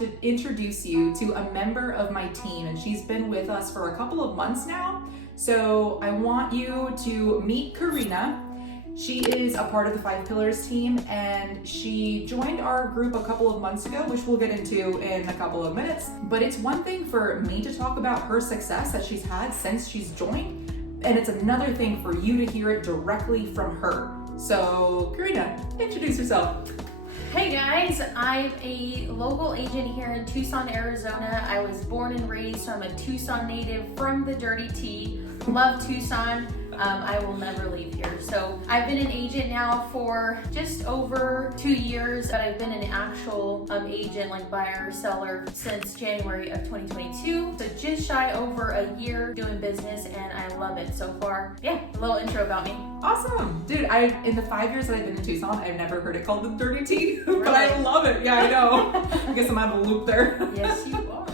to introduce you to a member of my team, and she's been with us for a couple of months now. So I want you to meet Karina. She is a part of the 5 Pillars team, and she joined our group a couple of months ago, which we'll get into in a couple of minutes. But it's one thing for me to talk about her success that she's had since she's joined, and it's another thing for you to hear it directly from her. So Karina, introduce yourself. Hey guys, I'm a local agent here in Tucson, Arizona. I was born and raised, so I'm a Tucson native from the Dirty T. Love Tucson. I will never leave here. So I've been an agent now for just over 2 years, but I've been an actual agent, like buyer, seller, since January of 2022. So just shy over a year doing business, and I love it so far. Yeah, a little intro about me. Awesome. Dude, in the 5 years that I've been in Tucson, I've never heard it called the Dirty T, but Really? I love it. Yeah, I know. I guess I'm out of the loop there. Yes, you are.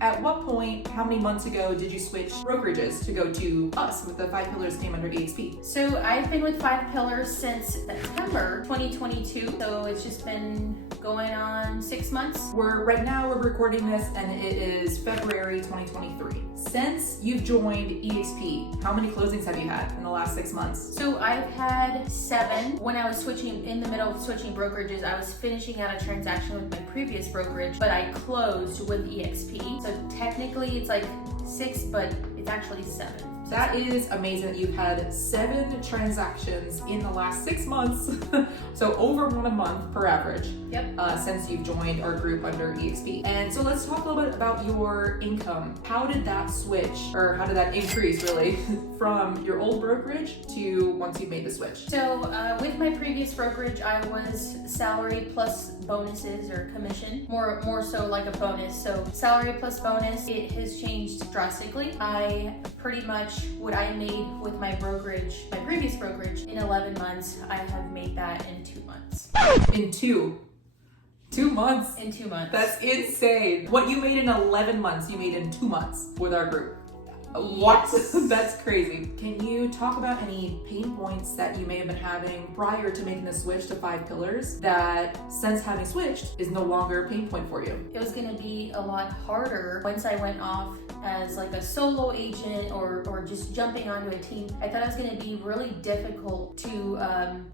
At what point, how many months ago did you switch brokerages to go to us with the 5 Pillars team under eXp? So I've been with 5 Pillars since September 2022. So it's just been going on 6 months. Right now we're recording this, and it is February 2023. Since you've joined eXp, how many closings have you had in the last 6 months? So I've had 7. When I was switching, in the middle of switching brokerages, I was finishing out a transaction with my previous brokerage, but I closed with eXp. So technically it's like 6, but it's actually 7. That is amazing that you've had 7 transactions in the last 6 months. So over 1 a month per average. Yep. Since you've joined our group under eXp. And so let's talk a little bit about your income. How did that switch, or how did that increase really, from your old brokerage to once you made the switch? So with my previous brokerage, I was salary plus bonuses or commission, more so like a bonus. So salary plus bonus, it has changed drastically. I pretty much, what I made with my brokerage, my previous brokerage, in 11 months, I have made that in 2 months. In 2 months? In 2 months. That's insane. What you made in 11 months, you made in 2 months with our group. What? Yes. That's crazy. Can you talk about any pain points that you may have been having prior to making the switch to 5 Pillars that, since having switched, is no longer a pain point for you? It was gonna be a lot harder once I went off as like a solo agent or just jumping onto a team. I thought it was gonna be really difficult to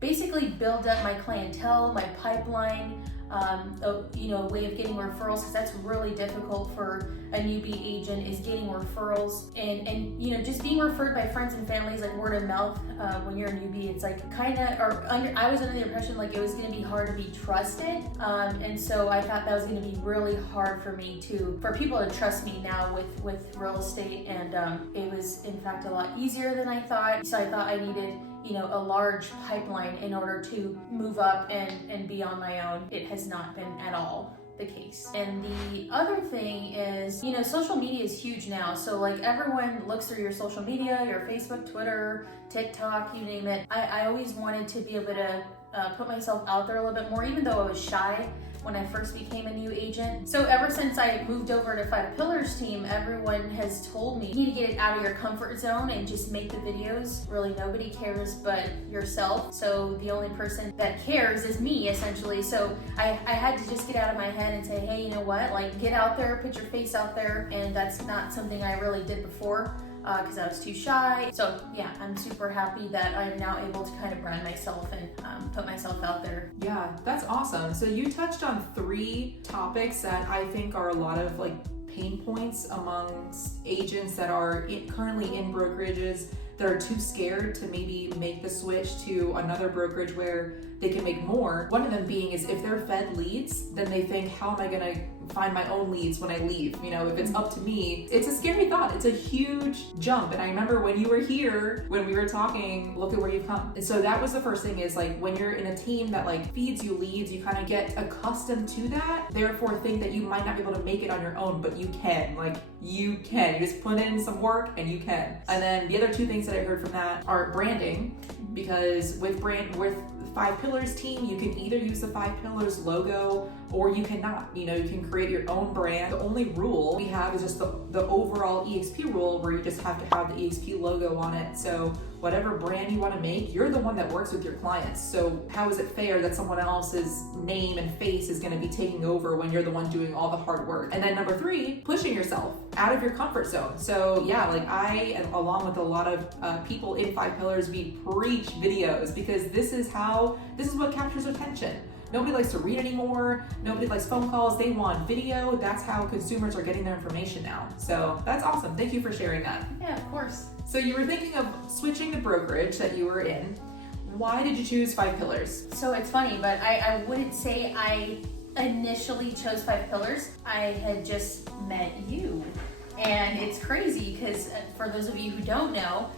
basically build up my clientele, my pipeline, a way of getting referrals, because that's really difficult for a newbie agent, is getting referrals and just being referred by friends and families, like word of mouth. When you're a newbie, it's like I was under the impression like it was going to be hard to be trusted, and so I thought that was going to be really hard for people to trust me now with real estate, and it was in fact a lot easier than I thought. So I thought I needed a large pipeline in order to move up and be on my own. It has not been at all the case. And the other thing is, social media is huge now. So like everyone looks through your social media, your Facebook, Twitter, TikTok, you name it. I always wanted to be able to put myself out there a little bit more, even though I was shy when I first became a new agent. So ever since I moved over to 5 Pillars team, everyone has told me, you need to get it out of your comfort zone and just make the videos. Really, nobody cares but yourself. So the only person that cares is me, essentially. So I had to just get out of my head and say, hey, you know what? Like, get out there, put your face out there. And that's not something I really did before, because I was too shy. So yeah, I'm super happy that I'm now able to kind of brand myself and put myself out there. Yeah, that's awesome. So you touched on 3 topics that I think are a lot of pain points amongst agents that are currently in brokerages that are too scared to maybe make the switch to another brokerage where they can make more. One of them being is if they're fed leads, then they think, how am I gonna find my own leads when I leave? If it's up to me, it's a scary thought. It's a huge jump. And I remember when you were here, when we were talking, look at where you've come. And so that was the first thing, is when you're in a team that feeds you leads, you kind of get accustomed to that, therefore think that you might not be able to make it on your own, but you can. You just put in some work and you can. And then the other 2 things that I heard from that are branding, because with 5 Pillars team, you can either use the 5 Pillars logo or you cannot. You can create your own brand. The only rule we have is just the overall eXp rule, where you just have to have the eXp logo on it. So whatever brand you want to make, you're the one that works with your clients. So how is it fair that someone else's name and face is going to be taking over when you're the one doing all the hard work? And then number 3, pushing yourself out of your comfort zone. So yeah, like I, and along with a lot of people in 5 Pillars, we preach videos because this is what captures attention. Nobody likes to read anymore. Nobody likes phone calls. They want video. That's how consumers are getting their information now. So that's awesome. Thank you for sharing that. Yeah, of course. So you were thinking of switching the brokerage that you were in. Why did you choose 5 Pillars? So it's funny, but I wouldn't say I initially chose 5 Pillars. I had just met you. And it's crazy because for those of you who don't know,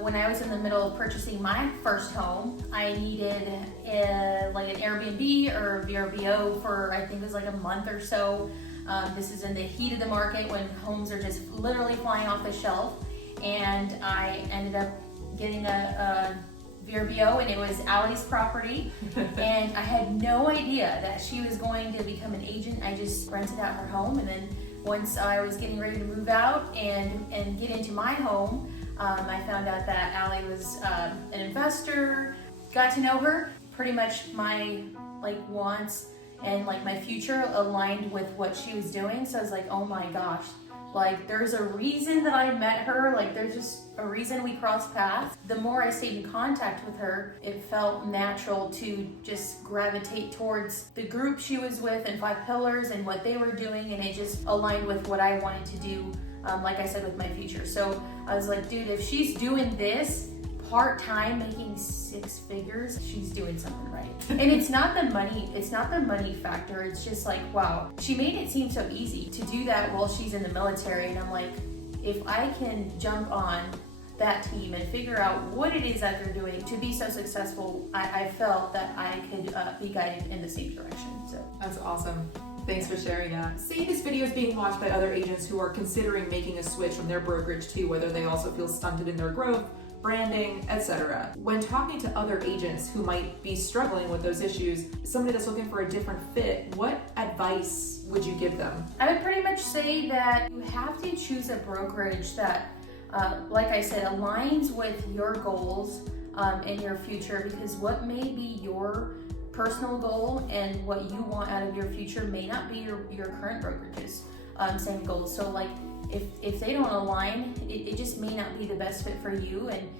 when I was in the middle of purchasing my first home, I needed like an Airbnb or VRBO for, I think it was like a month or so. This is in the heat of the market when homes are just literally flying off the shelf. And I ended up getting a VRBO, and it was Allie's property. And I had no idea that she was going to become an agent. I just rented out her home, and then once I was getting ready to move out and get into my home, I found out that Allie was an investor. Got to know her. Pretty much my wants and my future aligned with what she was doing. So I was like, oh my gosh, there's a reason that I met her. There's just a reason we crossed paths. The more I stayed in contact with her, it felt natural to just gravitate towards the group she was with and 5 Pillars and what they were doing, and it just aligned with what I wanted to do, like I said, with my future. So I was like, dude, if she's doing this part-time, making 6 figures, she's doing something right. And it's not the money factor. It's just wow, she made it seem so easy to do that while she's in the military. And I'm like, if I can jump on that team and figure out what it is that they're doing to be so successful, I felt that I could be guided in the same direction. So that's awesome. Thanks for sharing that. Say this video is being watched by other agents who are considering making a switch from their brokerage to whether they also feel stunted in their growth, branding, etc. When talking to other agents who might be struggling with those issues, somebody that's looking for a different fit, what advice would you give them? I would pretty much say that you have to choose a brokerage that, like I said, aligns with your goals in your future, because what may be your personal goal and what you want out of your future may not be your current brokerage's same goals. So if they don't align, it just may not be the best fit for you. And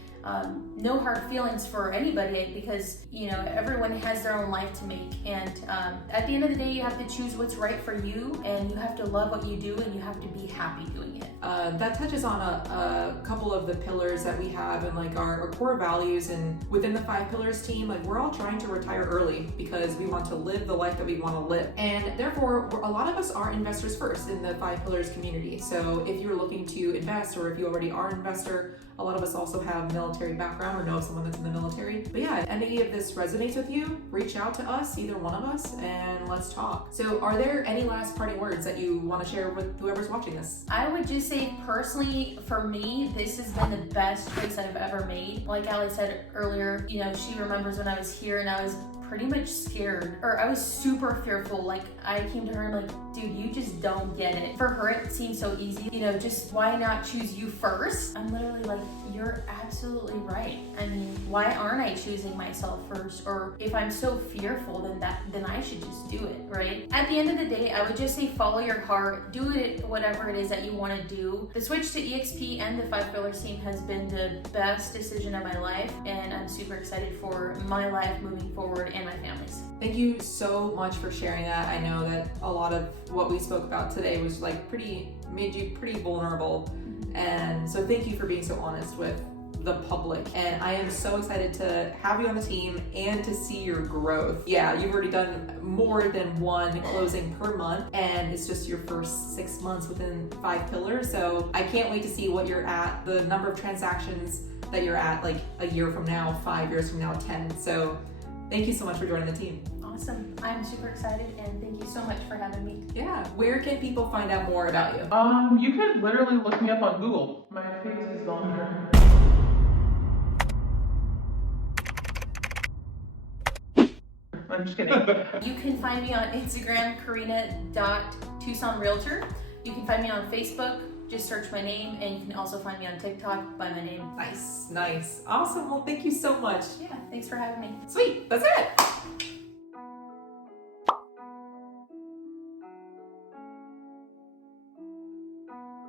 no hard feelings for anybody, because everyone has their own life to make, and at the end of the day, you have to choose what's right for you, and you have to love what you do, and you have to be happy doing it. That touches on a couple of the pillars that we have and our core values, and within the 5 Pillars team, we're all trying to retire early because we want to live the life that we want to live, and therefore a lot of us are investors first in the 5 Pillars community. So if you're looking to invest, or if you already are an investor, a lot of us also have military background or know someone that's in the military. But yeah, if any of this resonates with you, reach out to us, either one of us, and let's talk. So are there any last parting words that you want to share with whoever's watching this? I would just say, personally, for me, this has been the best choice I've ever made. Like Allie said earlier, she remembers when I was here and I was pretty much scared, or I was super fearful. I came to her and dude, you just don't get it. For her, it seems so easy. Just why not choose you first? I'm literally you're absolutely right. I mean, why aren't I choosing myself first? Or if I'm so fearful, then I should just do it, right? At the end of the day, I would just say follow your heart, do it, whatever it is that you want to do. The switch to eXp and the 5 Pillars team has been the best decision of my life, and I'm super excited for my life moving forward and my family's. Thank you so much for sharing that. I know that a lot of what we spoke about today was made you pretty vulnerable. And so thank you for being so honest with the public. And I am so excited to have you on the team and to see your growth. Yeah, you've already done more than one closing per month, and it's just your first 6 months within 5 Pillars. So I can't wait to see what you're at, the number of transactions that you're at a year from now, 5 years from now, 10. So thank you so much for joining the team. Awesome. I'm super excited, and thank you so much for having me. Yeah. Where can people find out more about you? You could literally look me up on Google. My face is on there. I'm just kidding. You can find me on Instagram, karina.tucsonrealtor. You can find me on Facebook, just search my name, and you can also find me on TikTok by my name. Nice. Awesome. Well, thank you so much. Yeah, thanks for having me. Sweet. That's it.